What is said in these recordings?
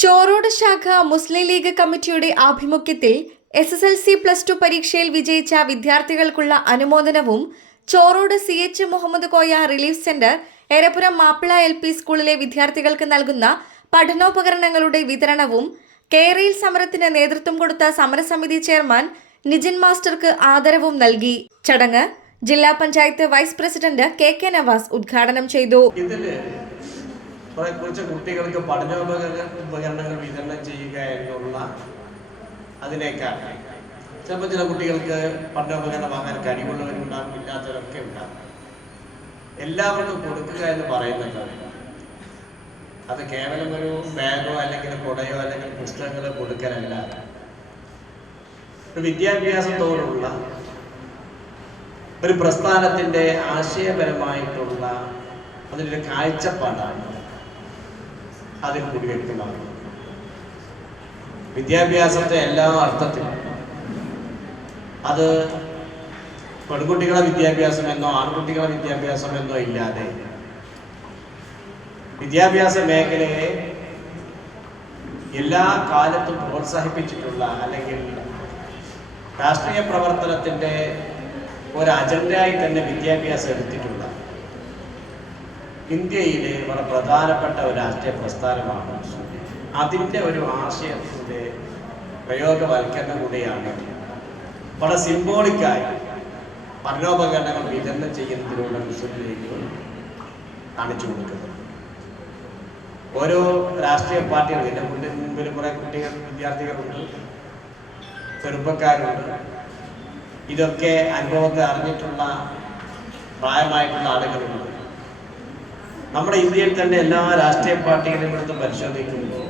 ചോറോട് ശാഖ മുസ്ലിം ലീഗ് കമ്മിറ്റിയുടെ ആഭിമുഖ്യത്തിൽ SSLC+2 പരീക്ഷയിൽ വിജയിച്ച വിദ്യാർത്ഥികൾക്കുള്ള അനുമോദനവും Chorode CH Muhammad Koya relief centre Erapuram Mappila LP സ്കൂളിലെ വിദ്യാർത്ഥികൾക്ക് നൽകുന്ന പഠനോപകരണങ്ങളുടെ വിതരണവും കേരയിൽ സമരത്തിന് നേതൃത്വം കൊടുത്ത സമരസമിതി ചെയർമാൻ നിജിൻ മാസ്റ്റർക്ക് ആദരവും നൽകി. ചടങ്ങ് ജില്ലാ panchayat vice president KK Nawas ഉദ്ഘാടനം ചെയ്തു. കുറച്ച് കുട്ടികൾക്ക് പഠനോപകരണങ്ങൾ വിതരണം ചെയ്യുക എന്നുള്ള അതിനേക്കാൾ ചിലപ്പോൾ ചില കുട്ടികൾക്ക് പഠനോപകരണം വാങ്ങാൻ കഴിവുള്ളവരുണ്ടാകും, ഇല്ലാത്തവരൊക്കെ ഉണ്ടാകും. എല്ലാവർക്കും കൊടുക്കുക എന്ന് പറയുന്നത് അത് കേവലം ഒരു ബാഗോ അല്ലെങ്കിൽ കുടയോ അല്ലെങ്കിൽ പുസ്തകങ്ങളോ കൊടുക്കലല്ല. ഒരു വിദ്യാഭ്യാസത്തോടുള്ള ഒരു പ്രസ്ഥാനത്തിൻ്റെ ആശയപരമായിട്ടുള്ള അതിൻ്റെ കാഴ്ചപ്പാടാണ് അതിൽ കൂടി വ്യക്തമാകുന്നത്. വിദ്യാഭ്യാസത്തെ എല്ലാ അർത്ഥത്തിലും അത് പെൺകുട്ടികളെ വിദ്യാഭ്യാസമെന്നോ ആൺകുട്ടികളെ വിദ്യാഭ്യാസമെന്നോ ഇല്ലാതെ വിദ്യാഭ്യാസ മേഖലയെ എല്ലാ കാലത്തും പ്രോത്സാഹിപ്പിച്ചിട്ടുള്ള അല്ലെങ്കിൽ രാഷ്ട്രീയ പ്രവർത്തനത്തിൻ്റെ ഒരു അജണ്ടയായി തന്നെ വിദ്യാഭ്യാസം എടുത്തിട്ടുള്ള ഇന്ത്യയിലെ വളരെ പ്രധാനപ്പെട്ട ഒരു രാഷ്ട്രീയ പ്രസ്ഥാനമാണ്. അതിൻ്റെ ഒരു ആശയത്തിൻ്റെ പ്രയോഗവൽക്കരണം കൂടിയാണ് വളരെ സിംബോളിക്കായി പഠനോപകരണങ്ങൾ വിതരണം ചെയ്യുന്നതിലൂടെ മുസ്ലിം ലീഗ് കാണിച്ചു കൊടുക്കുന്നത്. ഓരോ രാഷ്ട്രീയ പാർട്ടികളും ഇതിൻ്റെ മുമ്പിൽ കുറേ കുട്ടികൾ വിദ്യാർത്ഥികളുണ്ട്, ചെറുപ്പക്കാരുണ്ട്. ഇതൊക്കെ അനുഭവത്തെ അറിഞ്ഞിട്ടുള്ള പ്രായമായിട്ടുള്ള ആളുകളുണ്ട്. നമ്മുടെ ഇന്ത്യയിൽ തന്നെ എല്ലാ രാഷ്ട്രീയ പാർട്ടികളും എടുത്ത് പരിശോധിക്കുമ്പോൾ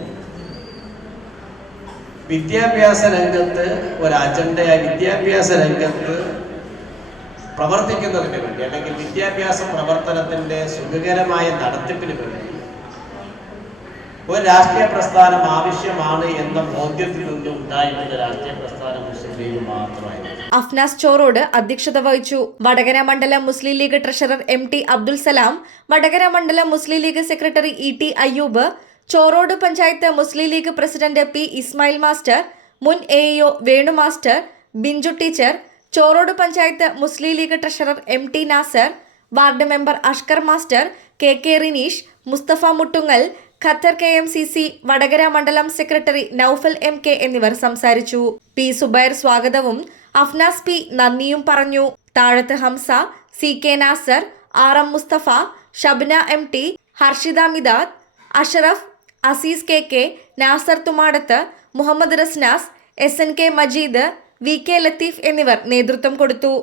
വിദ്യാഭ്യാസ രംഗത്ത് ഒരു അജണ്ടയായി വിദ്യാഭ്യാസ രംഗത്ത് പ്രവർത്തിക്കുന്നതിന് വേണ്ടി അല്ലെങ്കിൽ വിദ്യാഭ്യാസ പ്രവർത്തനത്തിൻ്റെ സുഖകരമായ നടത്തിപ്പിന് വേണ്ടി ഒരു രാഷ്ട്രീയ പ്രസ്ഥാനം ആവശ്യമാണ് എന്ന ബോധ്യത്തിൽ നിന്നും ഉണ്ടായിട്ടുള്ള രാഷ്ട്രീയ പ്രസ്ഥാനം മുസ്ലിം ലീഗ് മാത്രമായിരുന്നു. അഫ്നാസ് ചോറോട് അധ്യക്ഷത വഹിച്ചു. വടകര മണ്ഡലം Muslim League treasurer MT Abdul Salam, Vadakara മണ്ഡലം Muslim League secretary ET Ayyub, Chorode panchayat Muslim League president P Ismail master, മുൻ AEO Venu master, Binju teacher, Chorode panchayat Muslim League treasurer MT Nasar, ward member Ashkar master, KK Rineesh, Musthafa Muttungal, Qatar KMCC Vadakara മണ്ഡലം സെക്രട്ടറി നൌഫൽ MK എന്നിവർ സംസാരിച്ചു. P സുബൈർ സ്വാഗതവും അഫ്നാസ് P നന്ദിയും പറഞ്ഞു. താഴത്ത് Hamza, CK Nasar, RM Mustafa, Shabna MT, Harshita മിദാദ്, Ashraf, Azeez KK, Nasar Thumadath, Muhammad റസ്നാസ്, SNK Majeed, VK Latheef എന്നിവർ നേതൃത്വം കൊടുത്തു.